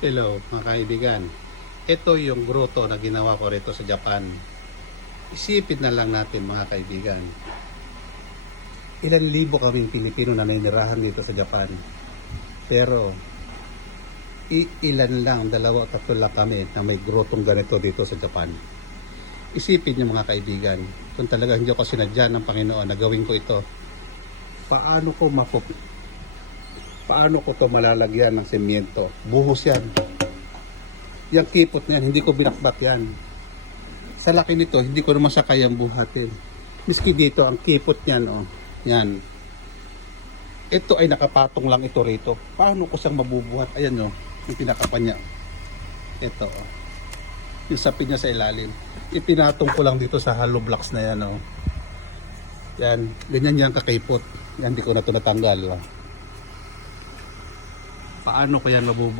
Hello mga kaibigan. Ito yung grotto na ginawa ko rito sa Japan. Isipin na lang natin mga kaibigan. Ilan libo kaming Pilipino na naninirahan dito sa Japan. Pero ilan lang, 2 o 3 lang kami na may grotong ganito dito sa Japan. Isipin niyo mga kaibigan, kung talaga hindi ako sinadya ng Panginoon na gawin ko ito, paano ko to malalagyan ng semyento? Buhos yan. Yung kipot niyan, hindi ko binakbat yan. Sa laki nito, hindi ko naman siya kayang buhatin. Miski dito, ang kipot niyan, oh. Yan. Ito ay nakapatong lang ito rito. Paano ko siyang mabubuhat? Ayan, oh. Yung pinakapan niya. Ito, oh. Yung sapin niya sa ilalim. Ipinatong ko lang dito sa hollow blocks na yan, oh. Yan. Ganyan yan kakipot. Yan, hindi ko na ito natanggal, oh. Paano ko yan mabubuhat?